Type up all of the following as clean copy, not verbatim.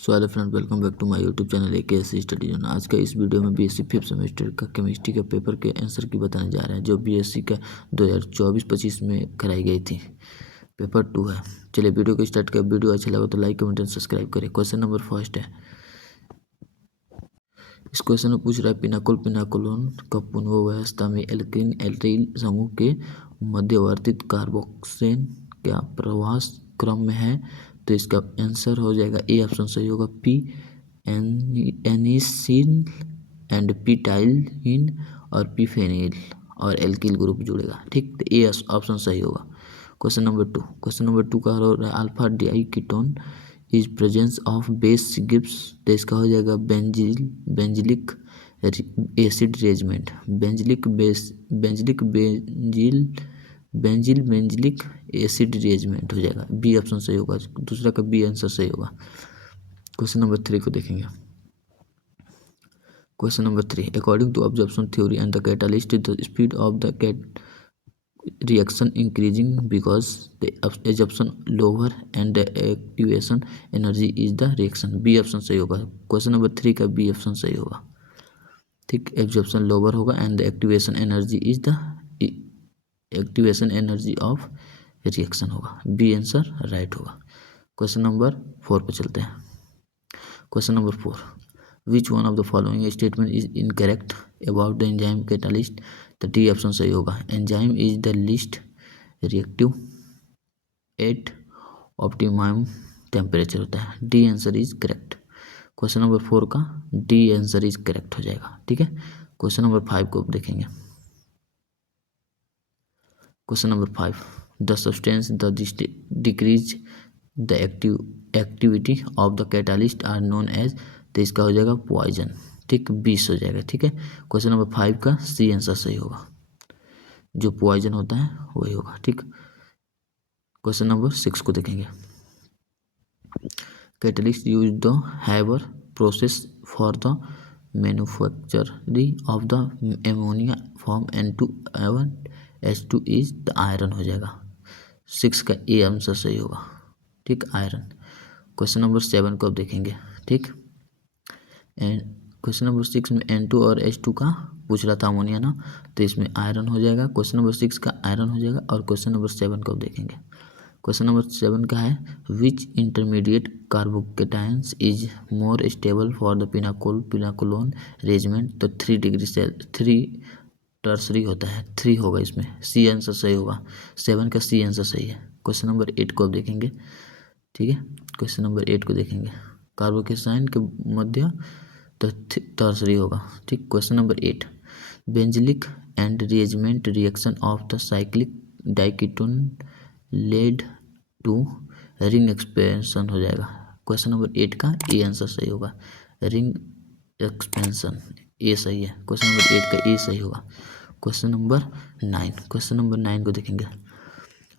So hello friend, welcome back to my YouTube channel AKSC study zone. आज का इस video में BSc fifth semester का chemistry के पेपर के आंसर की बताने जा रहे हैं, जो बीएससी का 2024-25 में कराई गई थी। पेपर 2 है। चलिए वीडियो को स्टार्ट कर। वीडियो अच्छा लगा तो लाइक कमेंट एंड सब्सक्राइब करें। क्वेश्चन नंबर फर्स्ट है। इस क्वेश्चन में पूछ रहा है, पिनाकोल पिनाकोलोन का पुनर्व्यवस्था में एल्किन एल्डिल समूह के मध्यवर्ती कार्बोक्सेन क्या प्रवास क्रम में है? तो इसका आंसर हो जाएगा ए ऑप्शन सही होगा, पी एनिसिन एंड पी टाइलिन और पी फेनिल और एल्किल ग्रुप जुड़ेगा। ठीक, तो ए ऑप्शन सही होगा। क्वेश्चन नंबर टू का हो रहा है, alpha D ketone is presence of base Gibbs. तो इसका हो जाएगा बेंजिलिक एसिड रेजमेंट, बेंजिलिक एसिड रेजमेंट हो जाएगा। बी ऑप्शन सही होगा, दूसरा का बी आंसर सही होगा। क्वेश्चन नंबर 3 को देखेंगे। Question number 3, according to observation theory and the catalyst the speed of the reaction increasing because the absorption lower and the activation energy is the reaction। B option सही होगा। Question number 3 का B option सही होगा। ठीक, absorption lower होगा and the activation energy is the activation energy of reaction होगा। B answer right होगा। Question number 4 पे चलते हैं। Question number 4, which one of the following statement is incorrect about the enzyme catalyst? तो D option सही होगा, enzyme is the least reactive at optimum temperature होता है। D answer is correct. Question number 4 का D answer is correct हो जाएगा। ठीक है, क्वेश्चन नंबर 5 को देखेंगे। Question number 5, the substance the decrease the activity of the catalyst are known as. तो इसका हो जाएगा पॉइजन। ठीक, 20 हो जाएगा। ठीक है, क्वेश्चन नंबर 5 का सी आंसर सही होगा, जो पॉइजन होता है वही होगा। ठीक, क्वेश्चन नंबर 6 को देखेंगे। Catalyst use the Haber process for the manufacturing of the ammonia form N2H2 is the iron हो जाएगा। 6 का ए आंसर सही होगा। ठीक, आयरन। क्वेश्चन नंबर 7 को अब देखेंगे। ठीक, एंड क्वेश्चन नंबर 6 में N2 और H2 का पूछ रहा था, अमोनिया ना, तो इसमें आयरन हो जाएगा। क्वेश्चन नंबर 6 का आयरन हो जाएगा। और क्वेश्चन नंबर 7 को अब देखेंगे। क्वेश्चन नंबर 7 का है, which intermediate carbocations is more stable for the pinacolone rearrangement? तो 3 डिग्री से 3 टर्सरी होता है, 3 होगा इसमें। सी आंसर सही होगा, 7 का सी आंसर सही है। क्वेश्चन नंबर 8 को अब देखेंगे। ठीक है, क्वेश्चन नंबर 8 को देखेंगे। कार्बोकेटाइन के मध्य तो टर्सरी होगा। ठीक, question number 8, benzilic and rearrangement reaction of the cyclic diketone lead to ring expansion हो जाएगा। क्वेश्चन नंबर 8 का ए आंसर सही होगा, रिंग एक्सपेंशन ए सही है। क्वेश्चन नंबर 8 का ए सही होगा। क्वेश्चन नंबर 9 को देखेंगे।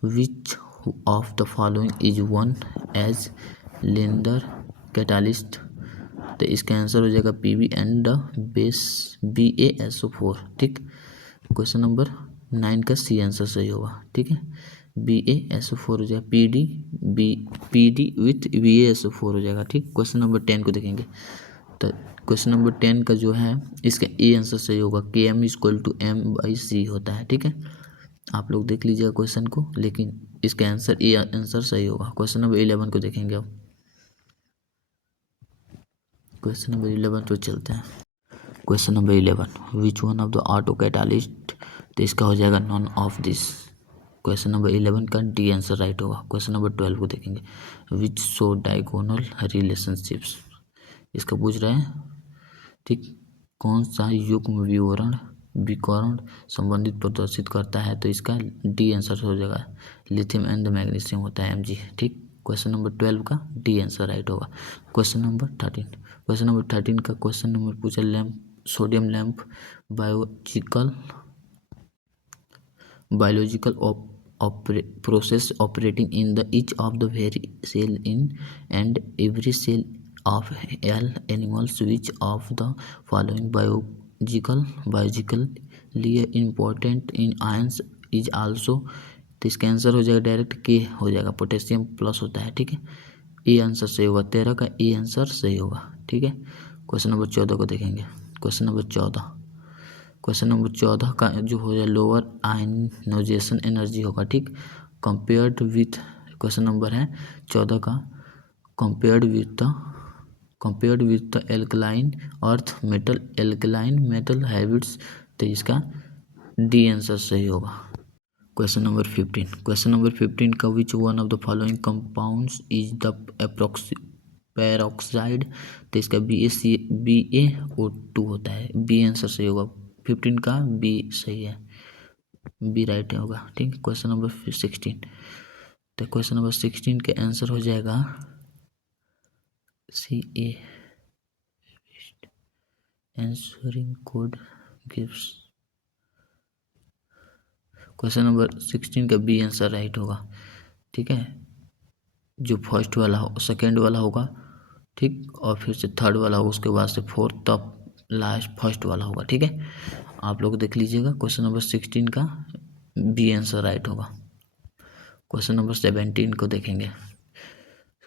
Which of the following is one as Lindlar catalyst? तो इसका आंसर हो जाएगा PB and the base BaSO4। ठीक, क्वेश्चन नंबर 9 का सी आंसर सही होगा। ठीक है, BaSO4 हो जाएगा, PD विथ BaSO4 हो जाएगा। ठीक, क्वेश्चन नंबर 10 को देखेंगे। तो क्वेश्चन नंबर 10 का जो है, इसका ए आंसर सही होगा, Km = M/C होता है। ठीक है, आप लोग देख लीजिएगा क्वेश्चन को, लेकिन इसका आंसर ए आंसर सही होगा। क्वेश्चन नंबर 11 को देखेंगे अब। क्वेश्चन नंबर 11 तो चलते हैं। Question number 11, which one of the auto catalyst? तो इसका हो जाएगा none of this. Question number 11 का डी आंसर राइट होगा। क्वेश्चन नंबर 12 को देखेंगे। Which show diagonal relationships? इसका पूछ रहे हैं। ठीक, कौन सा युग्म विकर्ण संबंधित प्रदर्शित करता है? तो इसका डी आंसर हो जाएगा, लिथियम एंड मैग्नीशियम होता है Mg। ठीक, क्वेश्चन नंबर 12 का डी आंसर राइट होगा। क्वेश्चन नंबर 13 का क्वेश्चन नंबर पूछा, sodium lamp biological process operating in the each of the very cell in and every cell of all animals. Which of the following biologically important in ions is also? तो इसका answer हो जाएगा direct के हो जाएगा, potassium plus होता है। ठीक है, ए आंसर सही होगा, 13 का ए आंसर सही होगा। ठीक है, क्वेश्चन नंबर 14 को देखेंगे। क्वेश्चन नंबर 14 का जो हो जाए लोअर आयनोजेशन एनर्जी होगा। ठीक, कंपेयर्ड विथ, क्वेश्चन नंबर है 14 का, compared with the alkaline earth metal alkaline metal habits, तो इसका डी आंसर सही होगा। क्वेश्चन नंबर 15 का विच one of the following compounds is the peroxide, तो इसका BaO2 होता है, बी आंसर सही होगा। 15 का बी सही है, बी राइट होगा। ठीक, क्वेश्चन नंबर 16, तो क्वेश्चन नंबर 16 का आंसर हो जाएगा CA, answering code gives. Question number 16 का बी आंसर राइट होगा। ठीक है, जो फर्स्ट वाला हो, सेकेंड वाला होगा, ठीक, और फिर से थर्ड वाला होगा, उसके बाद से फोर्थ, तब लास्ट फर्स्ट वाला होगा। ठीक है, आप लोग देख लीजिएगा। क्वेश्चन नंबर 16 का बी आंसर राइट होगा। क्वेश्चन नंबर 17 को देखेंगे।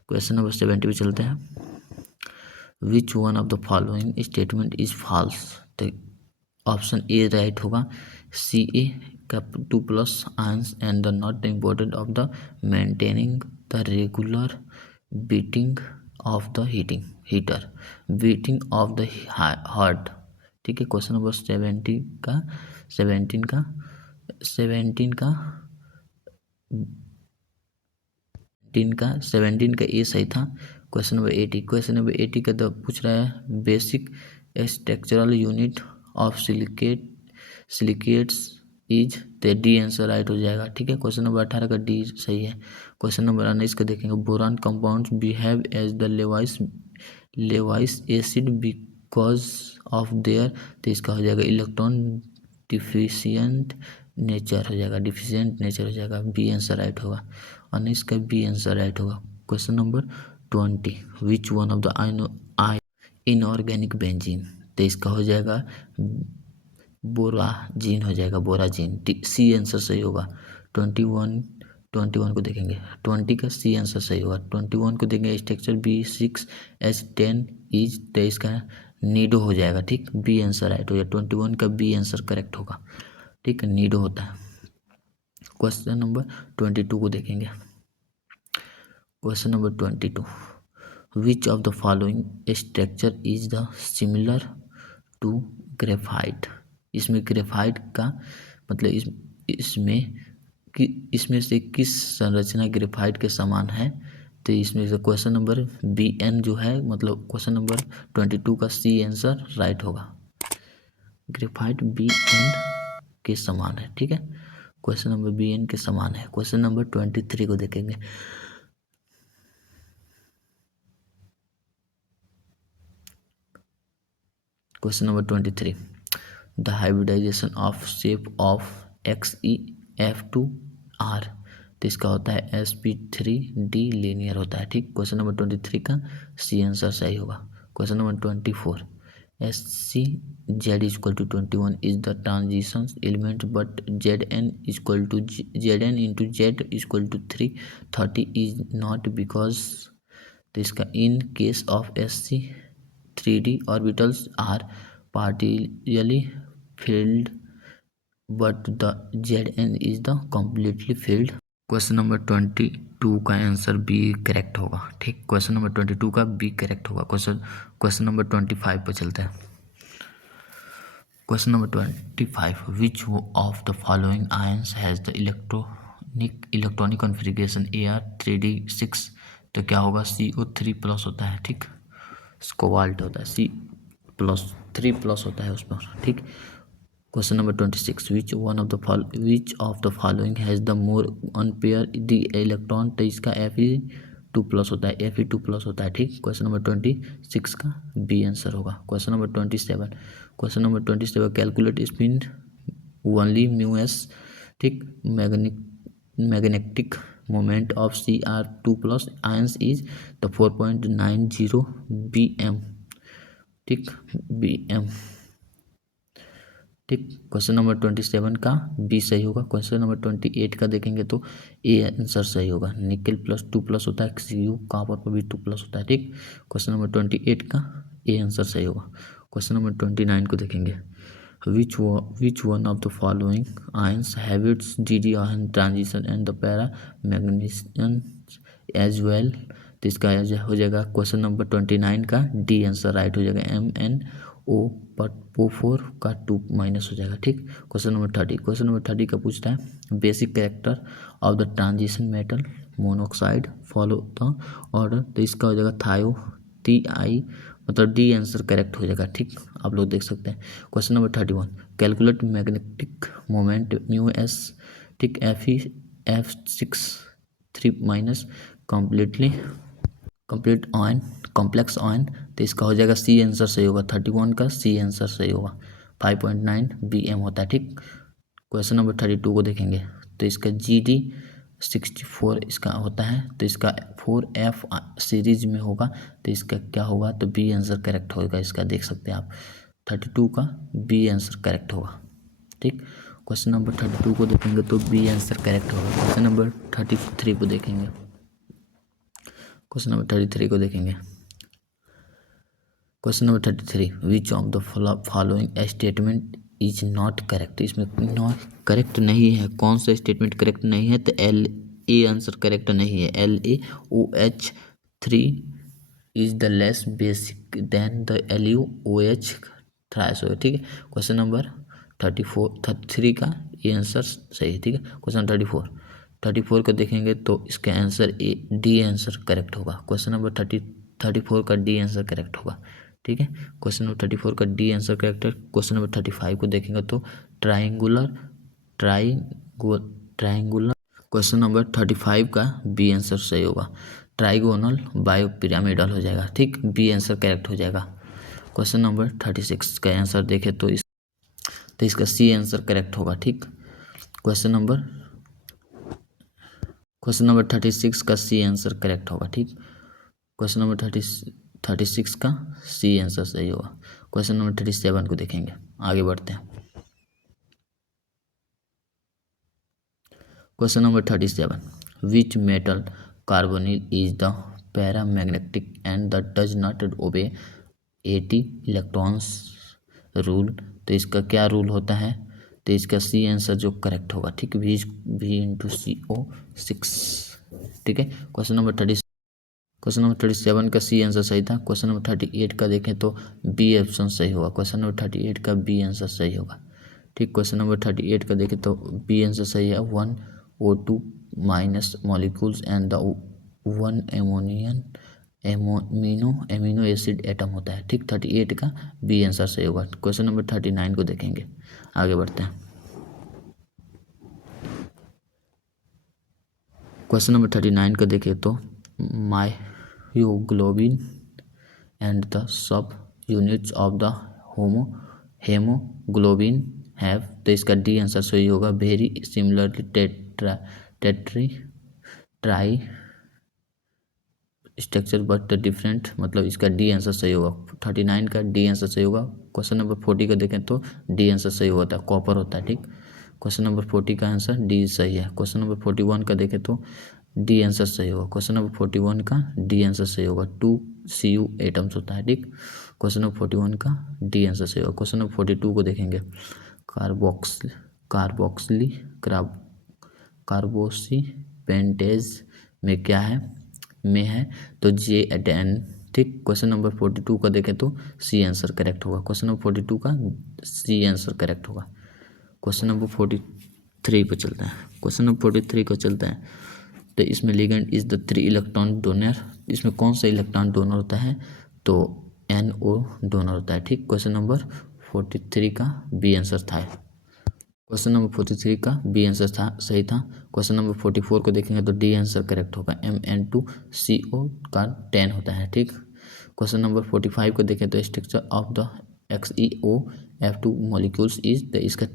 क्वेश्चन नंबर 17 पे चलते हैं। Which one of the following statement is false, तो ऑप्शन ए राइट होगा। CA का 2+ ions and the not important of the maintaining the regular beating of the heater beating of the heart. ठीक है, question number 17 का ए सही था। Question number 80 का तो पूछ रहा है basic structural unit of silicates is, तो डी आंसर राइट हो जाएगा। ठीक है, क्वेश्चन नंबर 18 का डी सही है। क्वेश्चन नंबर 19 का देखेंगे। Boron compounds behave as the Lewis acid because of their, तो इसका हो जाएगा इलेक्ट्रॉन डिफिशियंट नेचर हो जाएगा, बी आंसर राइट होगा। 19 का बी आंसर राइट होगा। Question number 20, which one of the inorganic benzene, तो इसका हो जाएगा बोराजीन हो जाएगा, बोराजीन, सी आंसर सही होगा। 21 को देखेंगे। 20 का सी आंसर सही होगा। 21 को देखेंगे। स्ट्रक्चर B6H10 इज, तो इसका नीडो हो जाएगा। ठीक, बी आंसर राइट हो जाएगा। 21 का बी आंसर करेक्ट होगा। ठीक, नीडो होता है। क्वेश्चन नंबर 22 को देखेंगे। Question number 22, which of the following structure is the similar to graphite, इसमें ग्रेफाइट का मतलब इसमें से किस संरचना ग्रेफाइट के समान है, तो इसमें से क्वेश्चन नंबर BN जो है, मतलब क्वेश्चन नंबर 22 का सी आंसर राइट होगा। ग्रेफाइट BN के समान है। ठीक है, क्वेश्चन नंबर BN के समान है। क्वेश्चन नंबर 23 को देखेंगे। Question number 23, the hybridisation of shape of XeF2R, तो इसका होता है sp3d लीनियर होता है। ठीक, क्वेश्चन नंबर 23 का सी आंसर सही होगा। Question number 24, SCZ equal to 21 is the transition element but Zn into Z equal to 330 is not because, तो इसका in case of SC3d orbitals are partially filled but the Zn is the completely filled। Question number 22 का answer B correct होगा। ठीक, question number 22 का B correct होगा। Question number 25 पर चलते हैं। Question number 25, which of the following ions has the electronic configuration Ar3d6, तो क्या होगा CO3+ होता है। ठीक, कोबाल्ट होता है, C+3+ होता है उस पर। ठीक, question number 26, which of the following has the more unpaired electron, तो इसका Fe2+ होता है, Fe2+ होता है। ठीक, क्वेश्चन नंबर 26 का बी आंसर होगा। Question number 27, calculate spin only μs। ठीक, magnetic moment of Cr2+ ions is the 4.90 bm। ठीक, bm। ठीक। क्वेश्चन नंबर 27 का बी सही होगा। क्वेश्चन नंबर 28 का देखेंगे तो ए आंसर सही होगा। निकेल प्लस 2+ होता है, सी कॉपर पर भी 2+ होता है। ठीक। क्वेश्चन नंबर 28 का ए आंसर सही होगा। क्वेश्चन नंबर 29 को देखेंगे, which one of the following ions have its D ion transition and the paramagnetic as well. तो इसका हो जाएगा क्वेश्चन नंबर 29 का डी आंसर राइट हो जाएगा। MnO पर O4 का 2- हो जाएगा। ठीक। क्वेश्चन नंबर 30 का पूछता है basic character of the transition metal monoxide follow the order. तो इसका हो जाएगा थायो TI, मतलब डी आंसर करेक्ट हो जाएगा। ठीक। आप लोग देख सकते हैं। Question number 31 calculate magnetic moment μs। ठीक। F6 3- complete on complex on. तो इसका हो जाएगा सी आंसर सही होगा। 31 का सी आंसर सही होगा। 5.9 BM होता है। ठीक। क्वेश्चन नंबर 32 को देखेंगे तो इसका GD 64 इसका होता है। तो इसका 4F सीरीज में होगा। तो इसका क्या होगा, तो बी आंसर करेक्ट होगा। इसका देख सकते हैं आप 32 का बी आंसर करेक्ट होगा। ठीक। क्वेश्चन नंबर 32 को देखेंगे तो बी आंसर करेक्ट होगा। क्वेश्चन नंबर 33 को देखेंगे। क्वेश्चन नंबर 33 को देखेंगे। Question number 33 which of the following statement is not correct. इसमें नॉट करेक्ट नहीं है। कौन सा स्टेटमेंट करेक्ट नहीं है, तो LA आंसर करेक्ट नहीं है। LaOH3 is the less basic than the LuOH thrice. ठीक है। क्वेश्चन नंबर 33 का ये आंसर सही है। ठीक है। क्वेश्चन 34 को देखेंगे तो इसका आंसर डी आंसर करेक्ट होगा। क्वेश्चन नंबर 34 का डी आंसर करेक्ट होगा। ठीक है। क्वेश्चन नंबर 34 का डी आंसर करेक्ट है। क्वेश्चन नंबर 35 को देखेंगे तो ट्राइंगुलर। क्वेश्चन नंबर 35 का बी आंसर सही होगा। ट्राइगोनल बायो पिरामिडल हो जाएगा। ठीक। बी आंसर करेक्ट हो जाएगा। क्वेश्चन नंबर 36 का आंसर देखें तो इसका सी आंसर करेक्ट होगा। ठीक। क्वेश्चन नंबर 36 का सी आंसर करेक्ट होगा। ठीक। क्वेश्चन नंबर 36 का सी आंसर सही होगा। क्वेश्चन नंबर 37 को देखेंगे। आगे बढ़ते हैं। Question number 37 which metal carbonyl is the paramagnetic and the does not obey 80 electrons rule. तो इसका क्या रूल होता है, तो इसका सी आंसर जो करेक्ट होगा। ठीक। V/CO6। ठीक है। क्वेश्चन नंबर 37 का सी आंसर सही था। क्वेश्चन नंबर 38 का देखें तो बी ऑप्शन सही होगा। क्वेश्चन नंबर 38 का बी आंसर सही होगा। ठीक। क्वेश्चन नंबर 38 का देखें तो बी आंसर सही है। 1 O2- molecules and the 1 amino acid atom होता है। ठीक। 38 का बी आंसर सही होगा। क्वेश्चन नंबर 39 को देखेंगे। आगे बढ़ते हैं। क्वेश्चन नंबर 39 का देखें तो myoglobin and the sub units of the haemoglobin have. तो इसका डी आंसर सही होगा। Very similarly try structure but different, मतलब इसका डी आंसर सही होगा। 39 का डी आंसर सही होगा। क्वेश्चन नंबर 40 का देखें तो डी आंसर सही होता है, कॉपर होता है। ठीक। क्वेश्चन नंबर 40 का आंसर डी सही है। क्वेश्चन नंबर 41 का देखें तो डी आंसर सही होगा। क्वेश्चन नंबर 41 का डी आंसर सही होगा। 2 Cu एटम्स होता है। ठीक। क्वेश्चन नंबर 41 का डी आंसर सही होगा। क्वेश्चन नंबर 42 को देखेंगे। कार्बोक्सिली कार्बोसी पेंटेज में क्या है, तो J10। ठीक। क्वेश्चन नंबर 42 का देखें तो सी आंसर करेक्ट होगा। क्वेश्चन नंबर 42 का सी आंसर करेक्ट होगा। क्वेश्चन नंबर 43 पर चलता है। क्वेश्चन नंबर 43 को चलता है तो इसमें ligand is the 3 electron donor. इसमें कौन सा इलेक्ट्रॉन डोनर होता है, तो NO डोनर होता है। ठीक। क्वेश्चन नंबर 43 का बी आंसर था। क्वेश्चन नंबर 43 का बी आंसर था सही था। क्वेश्चन नंबर 44 को देखेंगे तो डी आंसर करेक्ट होगा। MN2CO का 10 होता है। ठीक। क्वेश्चन नंबर 45 को देखें तो structure of the XeOF2 molecules is the, इसका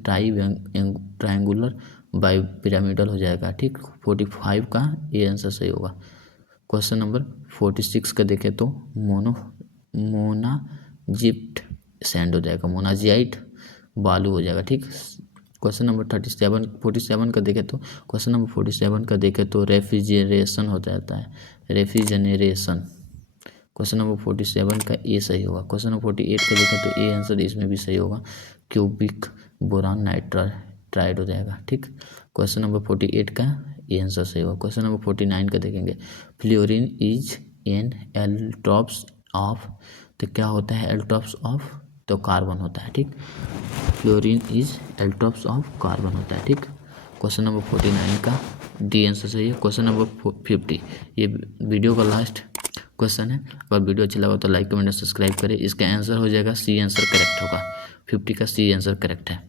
ट्राइंगुलर बाई पिरामिडल हो जाएगा। ठीक। 45 का ये आंसर सही होगा। क्वेश्चन नंबर 46 का देखें तो मोनाजिट सैंड हो जाएगा। मोनाजिट बालू हो जाएगा। ठीक, क्वेश्चन नंबर 47 का देखें तो क्वेश्चन नंबर 47 का देखें तो रेफ्रिजरेशन हो जाता है, रेफ्रिजरेशन। क्वेश्चन नंबर 47 का ए सही होगा। क्वेश्चन नंबर 48 का देखें तो ए आंसर इसमें भी सही होगा, क्यूबिक बोरान नाइट्राइड हो जाएगा। ठीक, क्वेश्चन नंबर 48 का ए आंसर सही होगा। क्वेश्चन नंबर 49 का देखेंगे, fluorine is an allotropes of, तो क्या होता है एलोट्रॉप्स ऑफ, तो कार्बन होता है। ठीक, fluorine is allotropes of carbon होता है। ठीक, क्वेश्चन नंबर 49 का डी आंसर सही है। क्वेश्चन नंबर 50, ये वीडियो का लास्ट क्वेश्चन है। अगर वीडियो अच्छा लगा तो लाइक कमेंट और सब्सक्राइब करें। इसका आंसर हो जाएगा सी आंसर करेक्ट होगा, 50 का सी आंसर करेक्ट है।